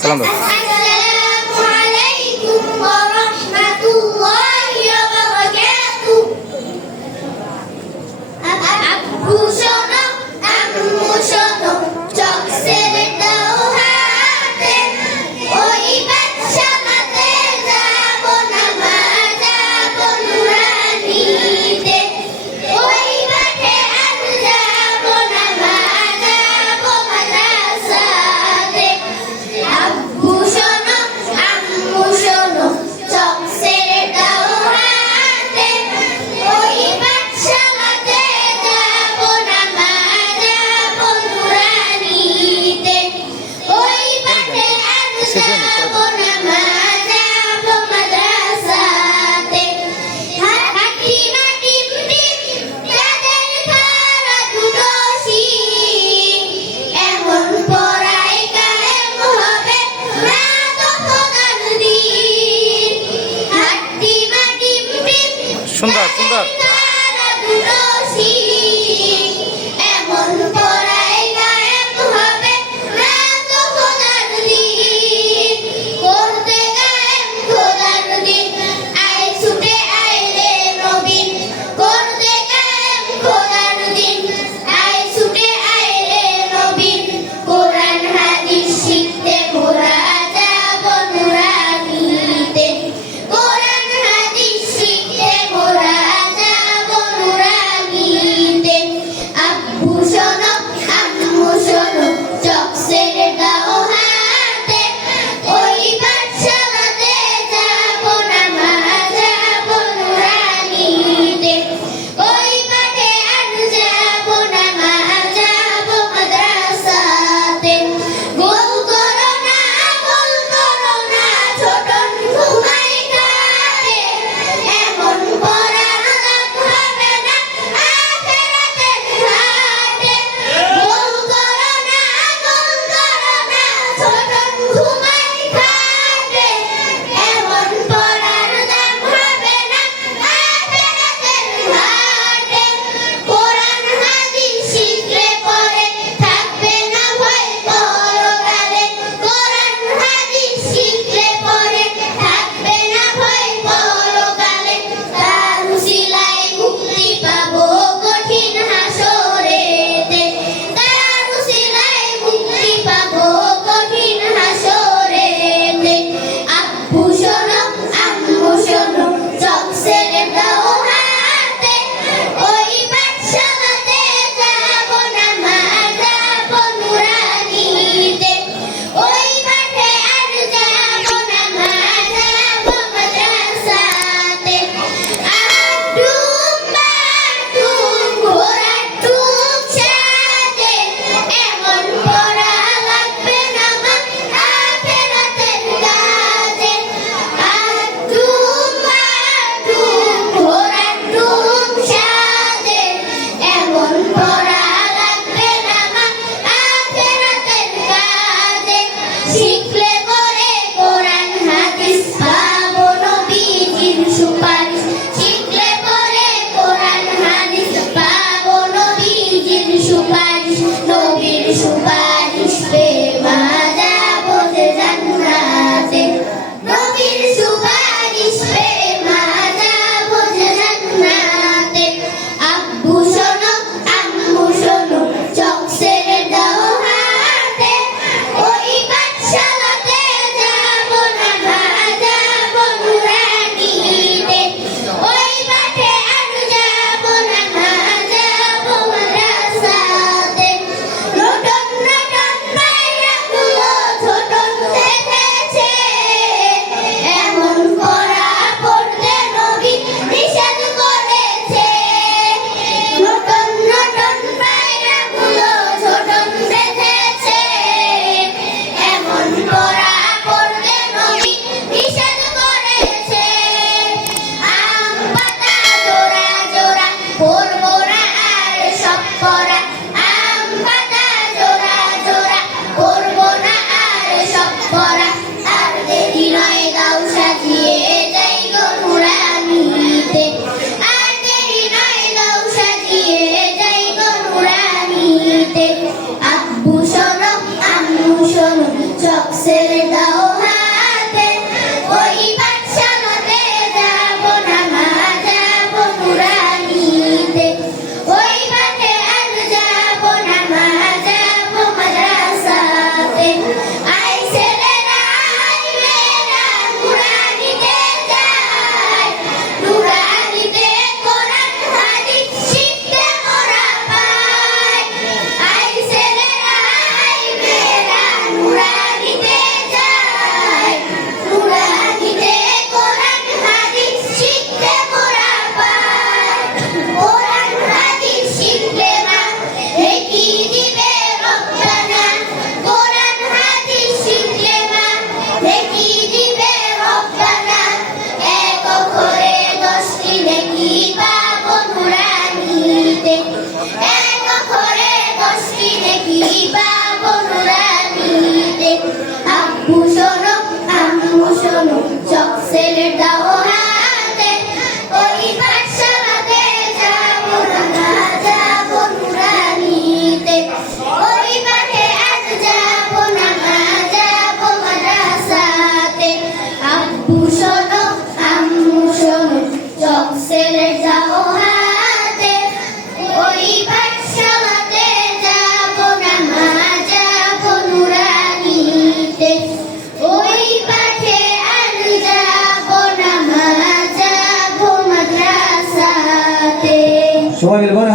সালাম দাও সুন্দর Çok sevda o भूषण जब से निर्दा हो है విలువ